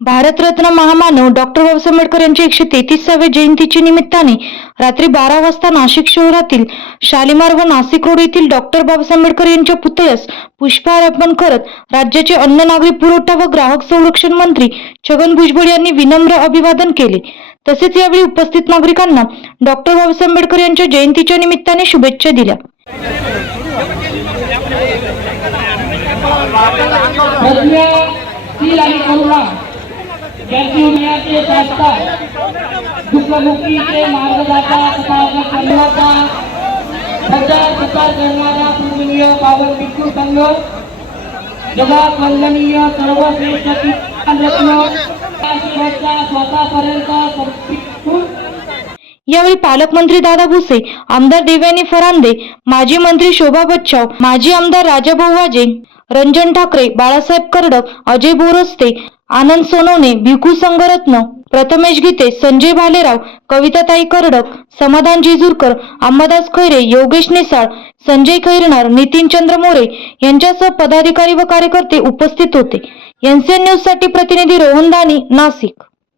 भारतरत्न महामानव डॉक्टर बाबासाहेब आंबेडकर यांच्या एकशे तेहतीसाव्या जयंतीच्या निमित्ताने रात्री बारा वाजता नाशिक शहरातील शालिमार व नाशिक रोड येथील डॉक्टर बाबासाहेब आंबेडकर यांच्या पुतळ्यास पुष्पहार अर्पण करत राज्याचे अन्न नागरी पुरवठा व ग्राहक संरक्षण मंत्री छगन भुजबळ यांनी विनम्र अभिवादन केले. तसेच यावेळी उपस्थित नागरिकांना डॉक्टर बाबासाहेब आंबेडकर यांच्या जयंतीच्या निमित्ताने शुभेच्छा दिल्या. धन्य शील आणि करुणा ज्यांची उदयाचे मार्गदाता तथा कन्याचा प्रचार प्रचार करणारा पूजनीय पावन भिक्खू संघ जगात वंदनीय सर्वश्रेष्ठ स्वतःपर्यंत यावेळी पालकमंत्री दादा भुसे आमदार देवयानी फरांदे माजी मंत्री शोभा बच्चाव माजी आमदार राजाभाऊ वाजे रंजन ठाकरे बाळासाहेब कर्डक अजय बोरस्ते आनंद सोनवणे भिकू संघरत्न प्रथमेश गीते संजय भालेराव कविताताई कर्डक समाधान जेजूरकर अंबादास खैरे योगेश नेसाळ संजय खैरणार नितीन चंद्र मोरे यांच्यासह पदाधिकारी व कार्यकर्ते उपस्थित होते. एनसीएन न्यूजसाठी प्रतिनिधी रोहन दानी नाशिक.